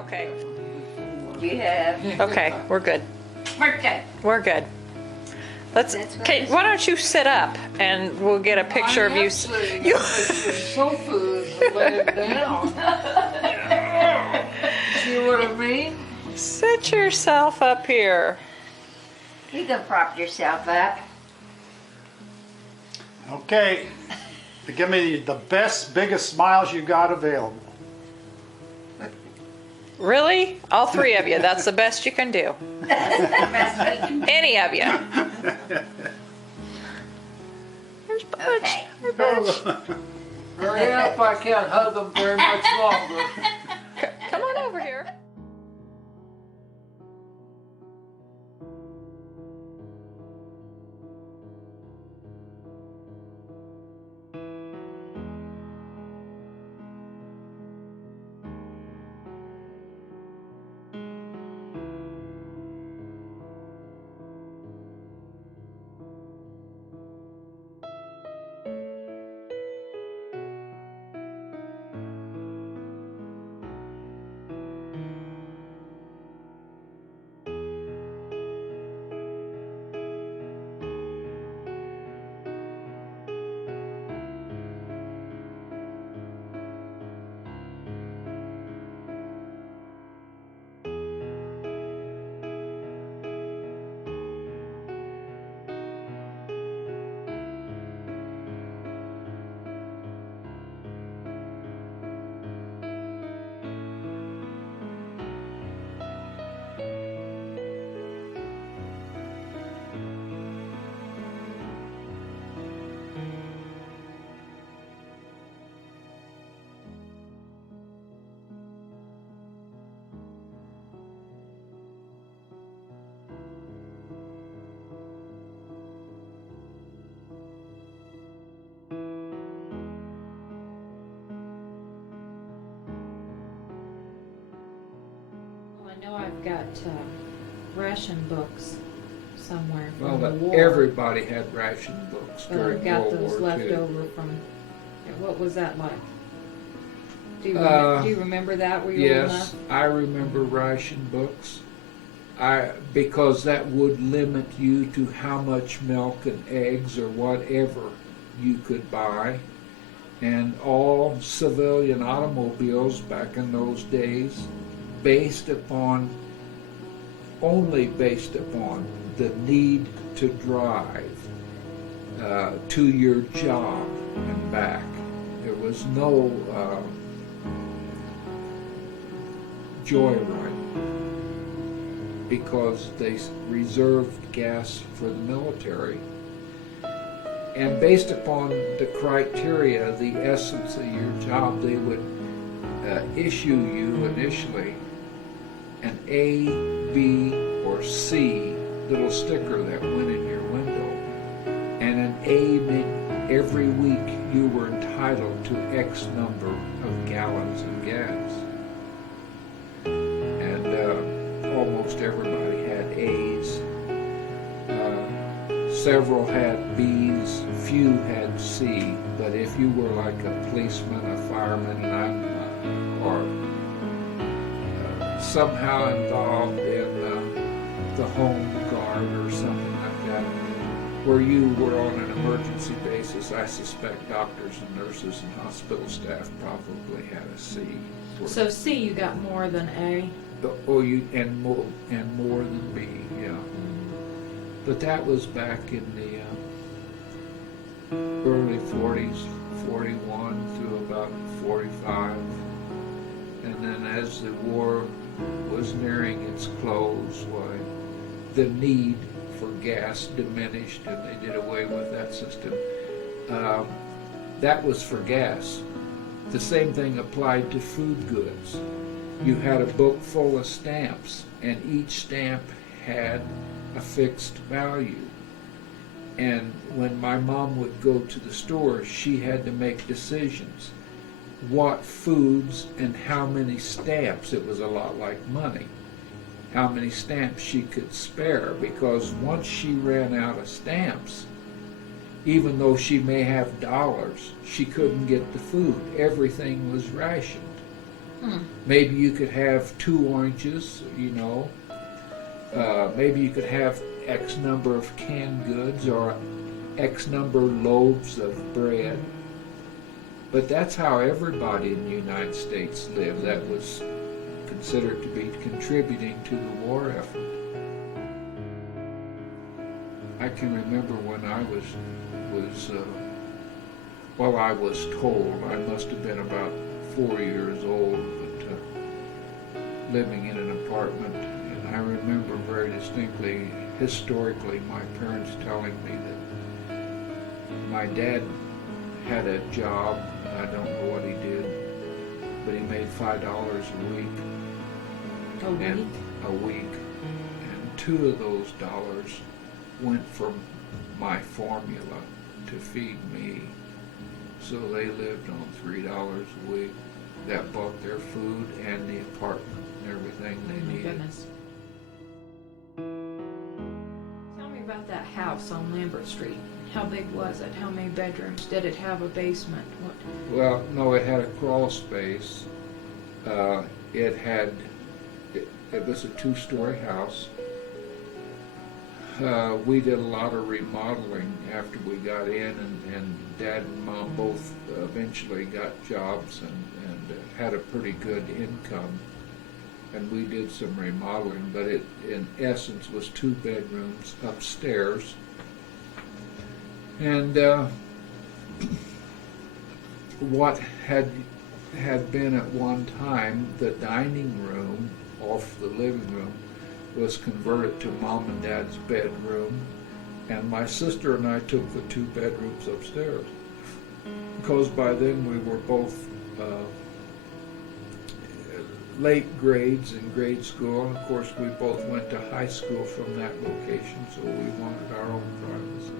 Okay. You have. Okay, we're good. We're good. We're good. Let's. That's what Okay, I why don't you sit up and we'll get a picture of you. You. Sofa is laying down. See what I mean? Sit yourself up here. You can prop yourself up. Okay, give me the best, biggest smiles you got available. Really? All three of you. That's the best you can do. Any of you. There's Butch. Okay. Hi, Butch. Hurry up, I can't hug them very much longer. Come on over here. Well, I know I've got ration books somewhere Well, from the war. everybody had ration books But during I've got World those War left II. over from. What was that like? Do you, Uh, do you remember that? Were you old Yes, enough? I remember ration books. Because that would limit you to how much milk and eggs or whatever you could buy. And all civilian automobiles back in those days, only based upon the need to drive to your job and back. There was no joyride, because they reserved gas for the military. And based upon the criteria, the essence of your job, they would issue you initially an A, B, or C little sticker that went in your window. And an A meant every week you were entitled to X number of gallons of gas. And almost everybody had A's. Several had B's, few had C. But if you were like a policeman, a fireman, or somehow involved in the home guard or something like that, where you were on an emergency basis, I suspect doctors and nurses and hospital staff probably had a C. So C, you got more than A. Oh, and more than B, yeah. But that was back in the early 40s, 41 through about 45. And then as the war was nearing its close, why, the need for gas diminished and they did away with that system. That was for gas. The same thing applied to food goods. You had a book full of stamps, and each stamp had a fixed value. And when my mom would go to the store, she had to make decisions. What foods and how many stamps. It was a lot like money. How many stamps she could spare, because once she ran out of stamps, even though she may have dollars, she couldn't get the food. Everything was rationed. Maybe you could have 2 oranges, maybe you could have X number of canned goods or X number of loaves of bread. But that's how everybody in the United States lived that was considered to be contributing to the war effort. I can remember when I was told, I must have been about 4 years old, but living in an apartment, and I remember very distinctly, historically, my parents telling me that my dad had a job, and I don't know what he did, but he made $5 a week. A week. And 2 of those dollars went for my formula to feed me. So they lived on $3 a week. That bought their food and the apartment and everything they needed. Goodness. Tell me about that house on Lambert Street. How big was it? How many bedrooms? Did it have a basement? What? Well, no, it had a crawl space. It was a 2-story house. We did a lot of remodeling after we got in, and Dad and Mom both eventually got jobs and had a pretty good income. And we did some remodeling, but it, in essence, was 2 bedrooms upstairs. And what had been at one time the dining room off the living room was converted to Mom and Dad's bedroom, and my sister and I took the 2 bedrooms upstairs because by then we were both late grades in grade school, and of course we both went to high school from that location, so we wanted our own privacy.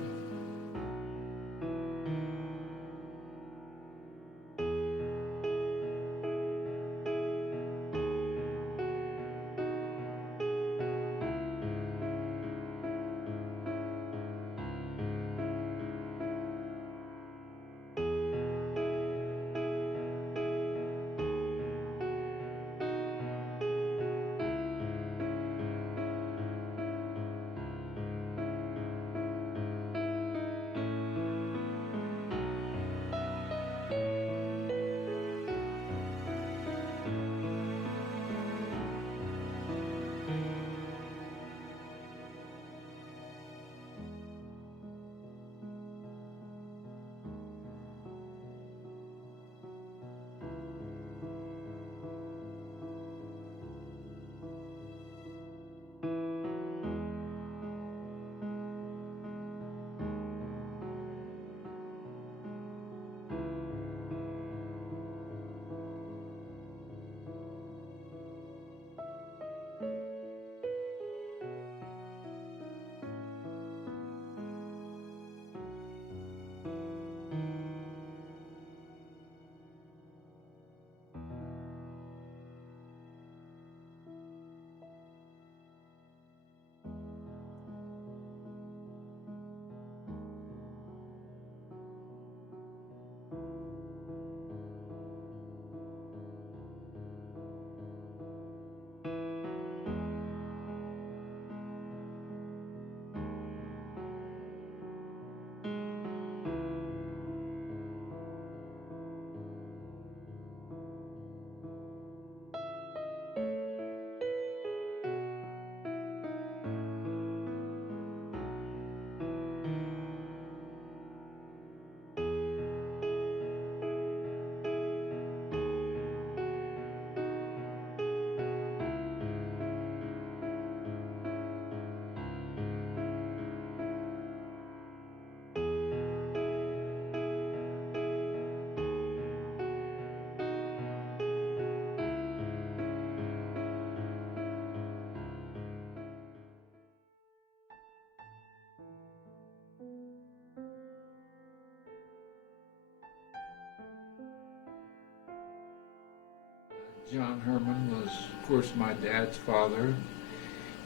John Herman was, of course, my dad's father.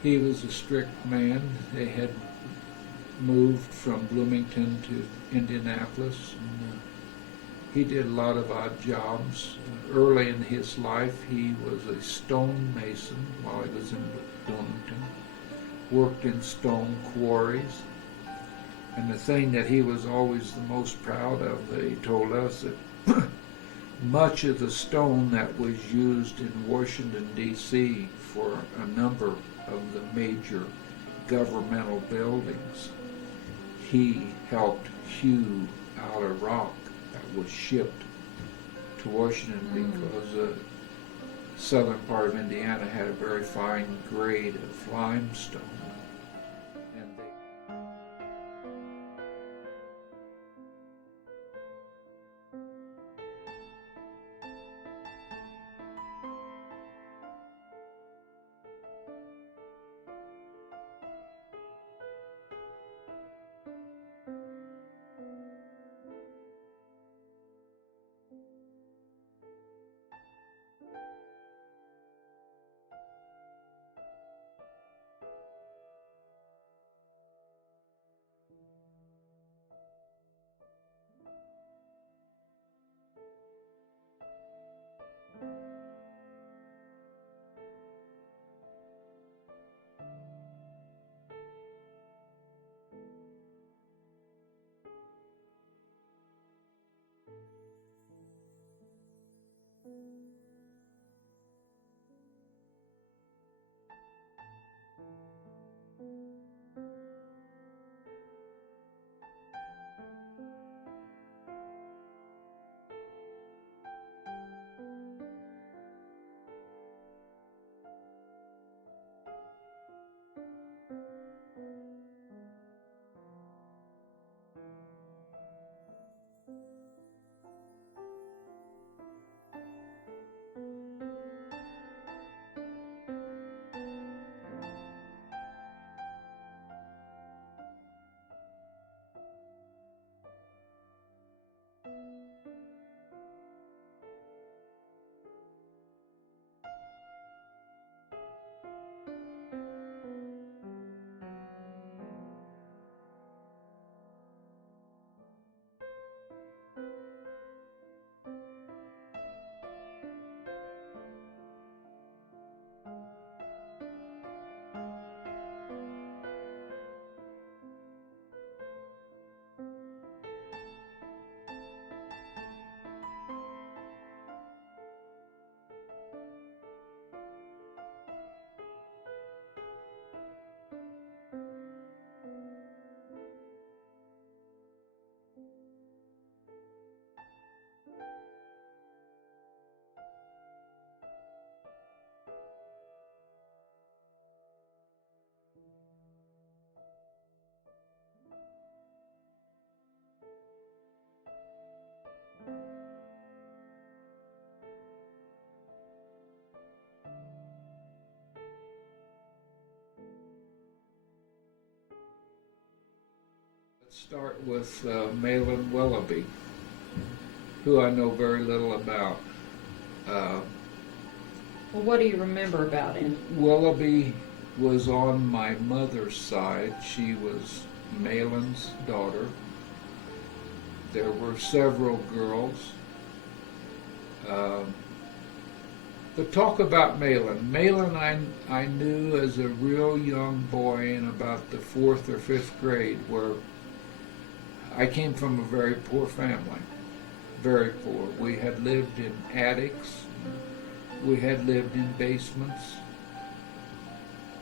He was a strict man. They had moved from Bloomington to Indianapolis. And, he did a lot of odd jobs. Early in his life, he was a stonemason while he was in Bloomington, worked in stone quarries. And the thing that he was always the most proud of, that he told us, that much of the stone that was used in Washington, D.C. for a number of the major governmental buildings, he helped hew out of rock that was shipped to Washington because the southern part of Indiana had a very fine grade of limestone. And they start with Mahlon Willoughby, who I know very little about. Well, what do you remember about him? Willoughby was on my mother's side. She was Mahlon's daughter. There were several girls. But talk about Mahlon. Mahlon I knew as a real young boy in about the 4th or 5th grade, where I came from a very poor family, very poor. We had lived in attics, we had lived in basements,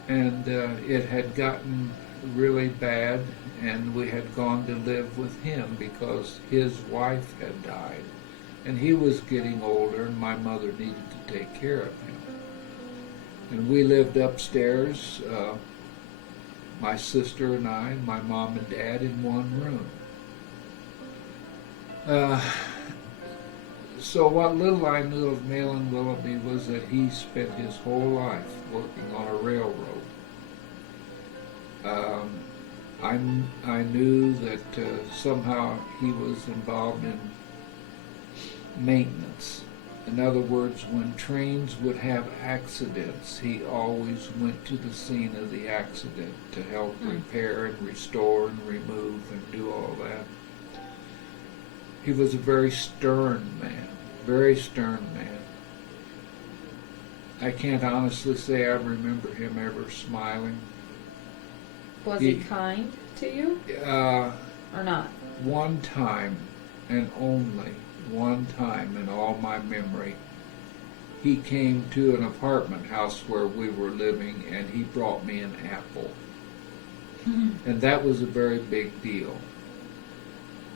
and it had gotten really bad, and we had gone to live with him because his wife had died, and he was getting older, and my mother needed to take care of him. And we lived upstairs, my sister and I, my mom and dad, in one room. So what little I knew of Mahlon Willoughby was that he spent his whole life working on a railroad. I knew that somehow he was involved in maintenance. In other words, when trains would have accidents, he always went to the scene of the accident to help repair and restore and remove and do all that. He was a very stern man, very stern man. I can't honestly say I remember him ever smiling. Was he kind to you or not? One time, and only one time in all my memory, he came to an apartment house where we were living, and he brought me an apple. And that was a very big deal.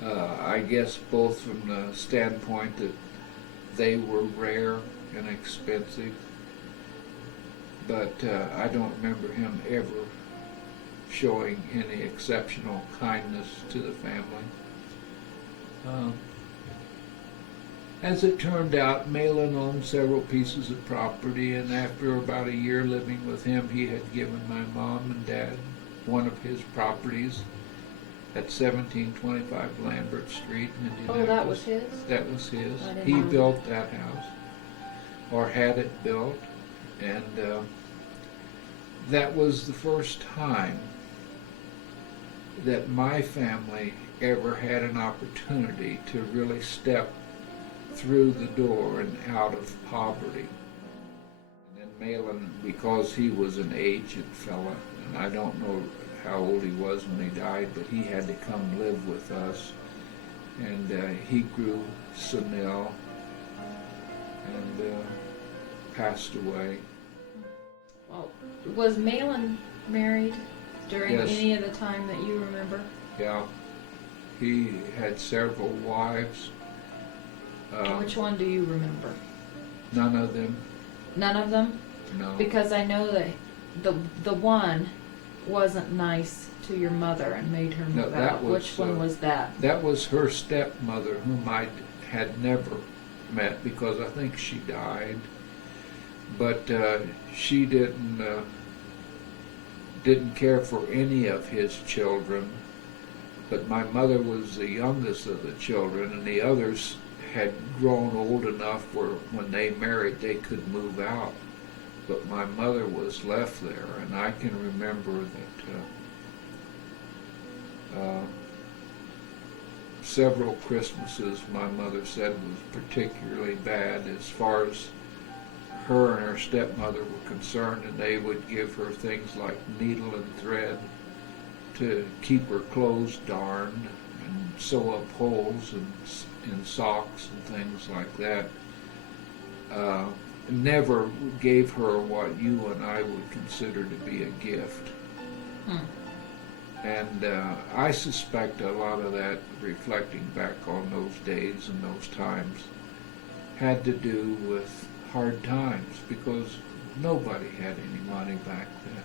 I guess both from the standpoint that they were rare and expensive, but I don't remember him ever showing any exceptional kindness to the family. As it turned out, Malin owned several pieces of property, and after about a year living with him, he had given my mom and dad one of his properties at 1725 Lambert Street in Indianapolis. Oh, that was his? That was his. I didn't He know built that house, or had it built, and that was the first time that my family ever had an opportunity to really step through the door and out of poverty. And then Malin, because he was an aged fella, and I don't know how old he was when he died, but he had to come live with us, and he grew senile and passed away. Well, was Malin married during Yes. any of the time that you remember? Yeah, he had several wives. Which one do you remember? None of them, None of them? no. Because I know that the one wasn't nice to your mother and made her No, move that out. was, Which one was that? That was her stepmother, whom I had never met because I think she died. But she didn't care for any of his children. But my mother was the youngest of the children, and the others had grown old enough where when they married they could move out. But my mother was left there, and I can remember that several Christmases my mother said was particularly bad as far as her and her stepmother were concerned, and they would give her things like needle and thread to keep her clothes darned and sew up holes in socks and things like that. Never gave her what you and I would consider to be a gift. And I suspect a lot of that, reflecting back on those days and those times, had to do with hard times because nobody had any money back then.